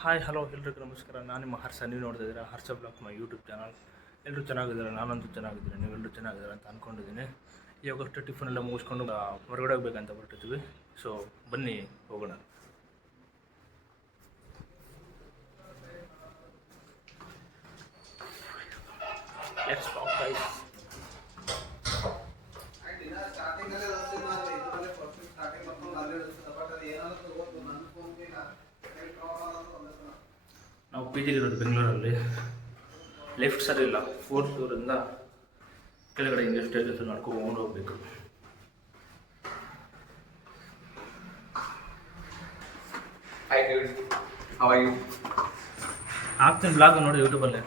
Hi hello ಎಲ್ರಿಗೂ ನಮಸ್ಕಾರ. ನಾನು ನಿಮ್ಮ ಹರ್ಷ. ನೀವು ನೋಡ್ತಾ ಇದ್ದೀರಾ ಹರ್ಷ ಬ್ಲಾಗ್ ಮೈ ಯೂಟ್ಯೂಬ್ ಚಾನಲ್. ಎಲ್ಲರೂ ಚೆನ್ನಾಗಿದ್ದಾರೆ, ನಾನಂತೂ ಚೆನ್ನಾಗಿದ್ದೀನಿ, ನೀವೆಲ್ಲರೂ ಚೆನ್ನಾಗಿದ್ದಾರೆ ಅಂತ ಅಂದ್ಕೊಂಡಿದ್ದೀನಿ. ಇವಾಗಷ್ಟು ಟಿಫನ್ ಎಲ್ಲ ಮುಗಿಸ್ಕೊಂಡು ಹೊರಗಡೆ ಹೋಗ್ಬೇಕಂತ ಹೊರಟಿದ್ವಿ. ಸೊ ಬನ್ನಿ ಹೋಗೋಣ. Let's talk guys. ನಾವು ಪಿ ಜಿಲಿರೋದು ಬೆಂಗಳೂರಲ್ಲಿ. ಲೆಫ್ಟ್ ಸರಿ ಇಲ್ಲ, 4th ಫ್ಲೋರಿಂದ ಕೆಳಗಡೆ ಹಿಂಗೆ ಸ್ಟೇಜಸ್ ನಡ್ಕೊಂಡು ಹೋಗ್ಬೇಕು. ಆಗ್ತೀನಿ ಬ್ಲಾಗ್ ನೋಡಿ ಯೂಟ್ಯೂಬಲ್ಲಿ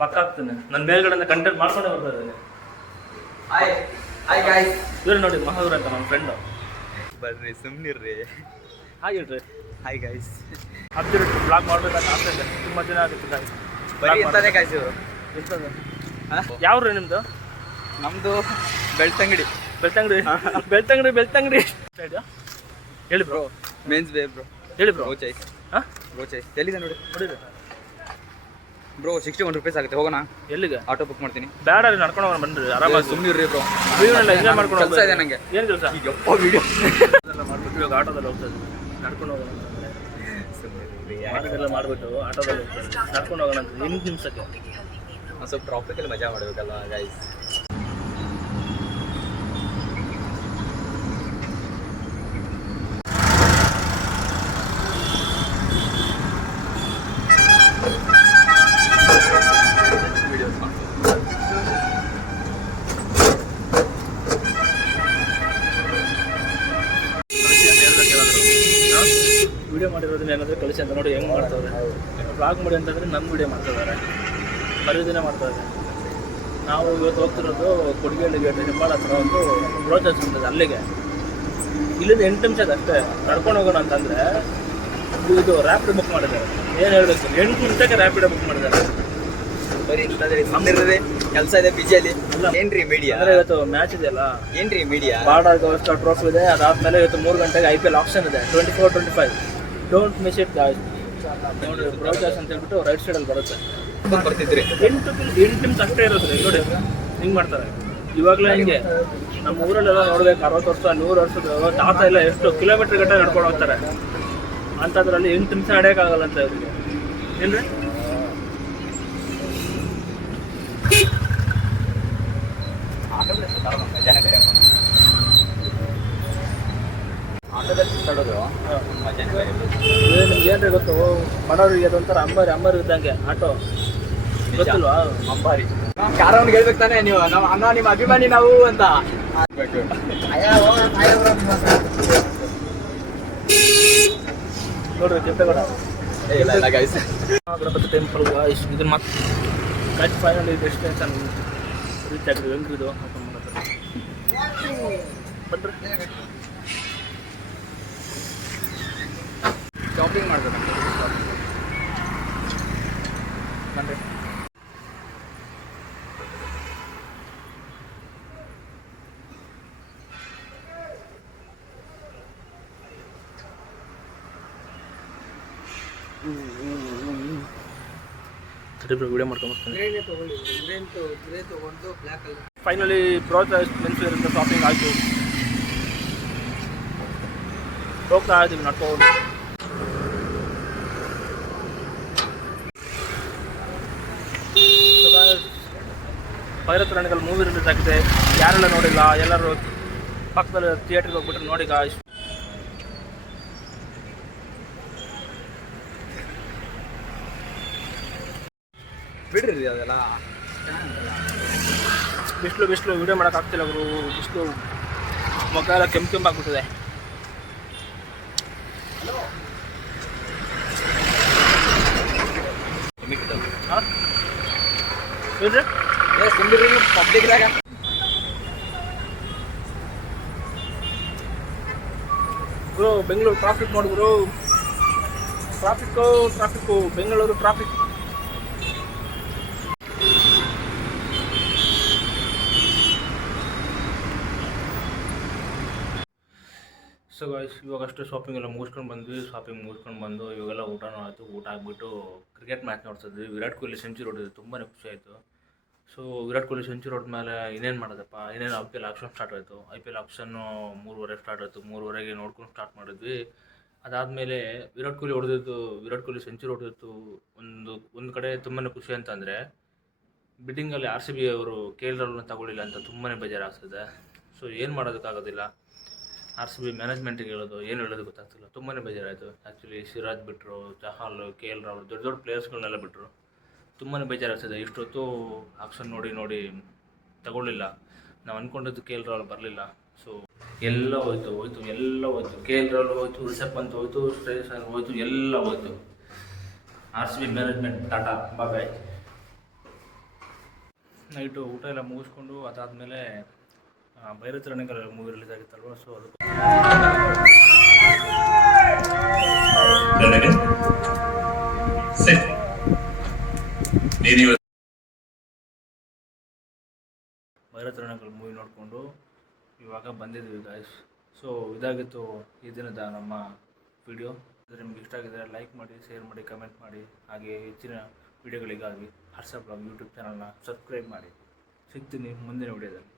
ಪಕ್ಕ ಆಗ್ತಾನೆ. ನನ್ನ ಮೇಲ್ಗಡೆಯಿಂದ ಕಂಟೆಂಟ್ ಮಾಡ್ಕೊಂಡೇ ಬರ್ತಾ ಇದ್ದೇನೆ. ಇವ್ರು ನೋಡಿ ಮಹಾವೀರ್ ಅಂತ ನನ್ನ ಫ್ರೆಂಡು. ಬರ್ರಿ ಸುಮ್ಮನಿರ್ರಿ. ಹಾಗಿಲ್ರಿ. Hi guys. ಅಬ್ಜರ್ವ್ ಬ್ಲಾಗ್ ಮಾಡ್ಬೇಕಂತ ಆಸೆ ಇದೆ. ತುಂಬ ದಿನ ಆಗುತ್ತೆ ಗಾಯ್ಸ್. ಬರೀ ಎಂತಾನೆ ಗಾಯ್ಸ್ ಇವರು. ಎಂತದ ಯಾವ್ರಿ ನಿಮ್ದು? ನಮ್ದು ಬೆಳ್ತಂಗಡಿ. ಬೆಳ್ತಂಗಡಿ ಹೇಳಿ ಬ್ರೋ. Mains way bro. ಹೇಳಿ ಬ್ರೋ. ರೋಚೈಸ್. ಹಾಂ ರೋಚೈಸ್ ಎಲ್ಲಿದೆ ನೋಡಿ ನೋಡಿರಿ ಬ್ರೋ. 61 ರೂಪೀಸ್ ಆಗುತ್ತೆ. ಹೋಗೋಣ. ಎಲ್ಲಿಗೆ? ಆಟೋ ಬುಕ್ ಮಾಡ್ತೀನಿ. ಬೇಡ ರೀ, ನಡ್ಕೊಂಡು ಹೋಗೋಣ ಬನ್ರಿ. ಆರಾಮಾಗಿ ಸುಮ್ಮನಿರ್ರಿ ಬ್ರೋ. ವಿಡಿಯೋನೆಲ್ಲ ಎಂಜಾಯ್ ಮಾಡ್ಕೊಂಡು ಕೆಲಸ ಇದೆ ನನಗೆ. ಏನು ಕೆಲಸ? ಯಪ್ಪ ವಿಡಿಯೋ ಅದೆಲ್ಲ ಮಾಡ್ಬಿಟ್ಟು ಇವಾಗ ಆಟೋದಲ್ಲಿ ಹೋಗ್ತಾ ಇದ್ವಿ. ನಡ್ಕೊಂಡು ಹೋಗೋಣ ಅಂತಂದರೆ ಅದೆಲ್ಲ ಮಾಡಿಬಿಟ್ಟು ಆಟೋದಲ್ಲಿ ಹೋಗ್ತಾ ಇದ್ವಿ. ನಡ್ಕೊಂಡು ಹೋಗೋಣ ಅಂತ 8 ನಿಮಿಷಕ್ಕೆ. ಸ್ವಲ್ಪ ಟ್ರಾಫಿಕಲ್ಲಿ ಮಜಾ ಮಾಡಬೇಕಲ್ಲ ಗೈಸ್. ವಿಡಿಯೋ ಮಾಡಿರೋದನ್ನ ಏನಾದರೂ ಕಳಿಸಿ ಅಂತ ನೋಡಿ ಹೆಂಗೆ ಮಾಡ್ತಾರೆ. ಬ್ಲಾಗ್ ಮಾಡಿ ಅಂತಂದರೆ ನಮ್ಮ ವಿಡಿಯೋ ಮಾಡ್ತಿದ್ದಾರೆ, ಮರುದಿನ ಮಾಡ್ತಾರೆ. ನಾವು ಇವತ್ತು ಹೋಗ್ತಿರೋದು ಕೊಡಿಗೆಹಳ್ಳಿಗೆ ಹೆಬ್ಬಾಳ ಹತ್ರ ಒಂದು ಪ್ರೋಸೆಸ್ ಉಂಟು, ಅಲ್ಲಿಗೆ. ಇಲ್ಲಿಂದ 8 ನಿಮಿಷ ಅಷ್ಟೇ ನಡ್ಕೊಂಡು ಹೋಗೋಣ ಅಂತಂದರೆ ಇದು ರ್ಯಾಪಿಡ್ ಬುಕ್ ಮಾಡಿದ್ದಾರೆ. ಏನು ಹೇಳಬೇಕು, 8 ನಿಮಿಷಕ್ಕೆ ರ್ಯಾಪಿಡ್ ಬುಕ್ ಮಾಡಿದ್ದಾರೆ. ಬರೀ ಸುಮ್ಮನಿರ್ರಿ, ಕೆಲಸ ಇದೆ ಬಿಜಿಯಲ್ಲಿ. ಏನ್ರಿ ಮೀಡಿಯಾ? ಅಂದರೆ ಇವತ್ತು ಮ್ಯಾಚ್ ಇದೆಯಲ್ಲ, ಏನ್ರಿ ಮೀಡಿಯಾ? ಬಾರ್ಡರ್ ಗವಸ್ಕರ್ ಟ್ರೋಫಿ ಇದೆ. ಅದಾದಮೇಲೆ ಇವತ್ತು 3 ಗಂಟೆಗೆ IPL ಆಪ್ಷನ್ ಇದೆ, 24-25. Don't miss it guys. ನೋಡಿ ಬ್ರೋಚಾಸ್ ಅಂತ ಹೇಳ್ಬಿಟ್ಟು ರೈಟ್ ಸೈಡಲ್ಲಿ ಬರುತ್ತೆ. ಬರ್ತಿದ್ರಿ 8 ನಿಮಿಷ ಅಷ್ಟೇ ಇರುತ್ತೆ. ನೋಡಿ ಹಿಂಗೆ ಮಾಡ್ತಾರೆ. ಇವಾಗಲೇ ಹಿಂಗೆ ನಮ್ಮ ಊರಲ್ಲೆಲ್ಲ ನೋಡ್ಬೇಕು, 60 ವರ್ಷ 100 ವರ್ಷದ ತಾತ ಎಲ್ಲ ಎಷ್ಟು ಕಿಲೋಮೀಟರ್ ಗಂಟೆ ನಡ್ಕೊಂಡು ಹೋಗ್ತಾರೆ. ಅಂಥದ್ರಲ್ಲಿ 8 ನಿಮಿಷ ನಡೆಯೋಕ್ಕಾಗಲ್ಲ ಅಂತ ಇವ್ರಿಗೆ. ಏನ್ರಿ ಆಟೋದಲ್ಲಿ ಸುತ್ತಾಡೋದು ಮಜಾನೇ ಬೇರೆ. ನಿಮ್ಗೆ ಏನ್ರಿ ಗೊತ್ತು, ಬಡವರಿಗೆ ಅದೊಂಥರ ಅಂಬಾರಿ ಇದ್ದಂಗೆ ಆಟೋ. ಗೊತ್ತಿಲ್ವಾ? ಅಂಬಾರಿ. ಕಾರವ್ನಿಗೆ ಹೇಳ್ಬೇಕು ತಾನೆ, ನೀವು ನಮ್ಮ ಅಣ್ಣ ನಿಮ್ಮ ಅಭಿಮಾನಿ ನಾವು ಅಂತ. ನೋಡ್ರಿ ಕೆಂಪೇಗೌಡ. ಇಲ್ಲ ಗೈಸ್. Ganapati temple guys. ಇದನ್ನ ಮತ್ತೆ ಗಾಯ್ಸ್ ಫೈನಲಿ ಡೆಸ್ಟಿನೇಷನ್ ರೀಚ್ ಆಗಿದ್ವಿ. ಹೆಂಗಿದು ಓಪನ್ ಮಾಡೋದು ಬನ್ರಿ. ಶಾಪಿಂಗ್ ಮಾಡ್ಬೇಕಂತ ಬನ್ರಿ. ವಿಡಿಯೋ ಮಾಡ್ಕೊಂಡ್ಬರ್ತೀನಿ. ಫೈನಲಿ ಬ್ರೋಚಸ್ ಮೆನ್ಸ್ ವೇರ್ ಅಂತ ಶಾಪಿಂಗ್ ಆಯಿತು. ಹೋಗ್ತಾ ಇದ್ದೀವಿ ನಡ್ಕೊಂಡು. ಭೈರತ್ ಮೂವಿ ರಿಲೀಸ್ ಆಗಿದೆ. ಯಾರೆಲ್ಲ ನೋಡಿಲ್ಲ ಎಲ್ಲರೂ ಪಕ್ಕದಲ್ಲಿ ಥಿಯೇಟ್ರಿಗೆ ಹೋಗ್ಬಿಟ್ರೆ ನೋಡಿ ಗಾಯ್ಸ್. ಬಿಡ್ರಿ ಅದೆಲ್ಲ. ಬಿಸಿಲು ವಿಡಿಯೋ ಮಾಡೋಕ್ಕಾಗ್ತಿಲ್ಲ ಅವರು. ಬಿಸಿಲು ಮುಖ ಎಲ್ಲ ಕೆಂಪಾಗ್ಬಿಟ್ಟಿದೆ. ಹಾಂ ಹೇಳ್ರಿ. ಪಬ್ಲಿಕ್ದಾಗ ಬ್ರೋ ಬೆಂಗಳೂರು ಟ್ರಾಫಿಕ್ ನೋಡಿದ್ರು. Traffic Bengaluru traffic. So guys ಇವಾಗಷ್ಟೇ ಶಾಪಿಂಗ್ ಎಲ್ಲ ಮುಗಿಸ್ಕೊಂಡು ಬಂದು ಇವಾಗೆಲ್ಲ ಊಟನೂ ಆಯಿತು. ಊಟ ಆಗಿಬಿಟ್ಟು ಕ್ರಿಕೆಟ್ ಮ್ಯಾಚ್ ನೋಡ್ತಿದ್ವಿ. ವಿರಾಟ್ ಕೊಹ್ಲಿ ಸೆಂಚುರಿ ಹೊಡೆದಿದ್ದು ತುಂಬಾ ಖುಷಿ ಆಯಿತು. ಸೊ ವಿರಾಟ್ ಕೊಹ್ಲಿ ಸೆಂಚುರಿ ಹೊಡೆದ್ಮೇಲೆ ಇನ್ನೇನು ಮಾಡೋದಪ್ಪ, ಇನ್ನೇನು IPL ಆಕ್ಷನ್ ಸ್ಟಾರ್ಟ್ ಆಯಿತು. IPL ಆಕ್ಷನ್ನು 3:30 ಸ್ಟಾರ್ಟ್ ಆಯಿತು. 3:30ಗೆ ನೋಡ್ಕೊಂಡು ಸ್ಟಾರ್ಟ್ ಮಾಡಿದ್ವಿ. ಅದಾದಮೇಲೆ ವಿರಾಟ್ ಕೊಹ್ಲಿ ಸೆಂಚುರಿ ಹೊಡೆದಿತ್ತು ಒಂದು ಕಡೆ ತುಂಬಾ ಖುಷಿ ಅಂತಂದರೆ, ಬಿಡ್ಡಿಂಗಲ್ಲಿ RCB ಅವರು KL ರಾಹುಲ್ನ ತಗೊಳ್ಳಿಲ್ಲ ಅಂತ ತುಂಬಾ ಬೇಜಾರಾಗ್ತಿದೆ. ಸೊ ಏನು ಮಾಡೋದಕ್ಕಾಗೋದಿಲ್ಲ. RCB ಮ್ಯಾನೇಜ್ಮೆಂಟಿಗೆ ಏನು ಹೇಳೋದು ಗೊತ್ತಾಗ್ತಿಲ್ಲ. ತುಂಬಾ ಬೇಜಾರಾಯಿತು. ಆ್ಯಕ್ಚುಲಿ ಸಿರಾಜ್ ಬಿಟ್ಟರು, ಚಹಲ್, KL ರಾಹುಲ್ ದೊಡ್ಡ ಪ್ಲೇಯರ್ಸ್ಗಳನ್ನೆಲ್ಲ ಬಿಟ್ಟರು. ತುಂಬಾ ಬೇಜಾರಾಗ್ತದೆ. ಇಷ್ಟೊತ್ತು ಆಕ್ಷನ್ ನೋಡಿ ತಗೊಳ್ಳಿಲ್ಲ. ನಾವು ಅಂದ್ಕೊಂಡಿದ್ದು KL ರಾಹುಲ್ ಬರಲಿಲ್ಲ. ಸೊ ಎಲ್ಲ ಹೋಯ್ತು. KL ರಾಹುಲ್ ಹೋಯ್ತು, ರಿಷಬ್ ಪಂತ್ ಹೋಯ್ತು, ಶ್ರೇಯಸ್ ಅಯ್ಯರ್ ಹೋಯ್ತು, ಎಲ್ಲ ಹೋಯ್ತು. RCB ಮ್ಯಾನೇಜ್ಮೆಂಟ್ ಟಾಟಾ ಬಾಯ್. ನೈಟು ಊಟ ಎಲ್ಲ ಮುಗಿಸ್ಕೊಂಡು ಅದಾದಮೇಲೆ ಭೈರತಿ ರಣಕಲ್ ಮೂವಿ ರಿಲೀಸ್ ಆಗಿತ್ತಲ್ವ. ಸೊ ಅದು ಭೈರತಿ ರಣಕಲ್ ಮೂವಿ ನೋಡಿಕೊಂಡು ಇವಾಗ ಬಂದಿದ್ವಿ ಗಾಯ್ಸ್. ಸೊ ಇದಾಗಿತ್ತು ಈ ದಿನದ ನಮ್ಮ ವಿಡಿಯೋ. ನಿಮ್ಗೆ ಇಷ್ಟ ಆಗಿದ್ರೆ ಲೈಕ್ ಮಾಡಿ, ಶೇರ್ ಮಾಡಿ, ಕಮೆಂಟ್ ಮಾಡಿ. ಹಾಗೆ ಹೆಚ್ಚಿನ ವಿಡಿಯೋಗಳಿಗಾಗಿ ಹರ್ಷ ಬ್ಲಾಗ್ ಯೂಟ್ಯೂಬ್ ಚಾನಲ್ನ ಸಬ್ಸ್ಕ್ರೈಬ್ ಮಾಡಿ. ಸಿಗ್ತೀನಿ ಮುಂದಿನ ವಿಡಿಯೋದಲ್ಲಿ.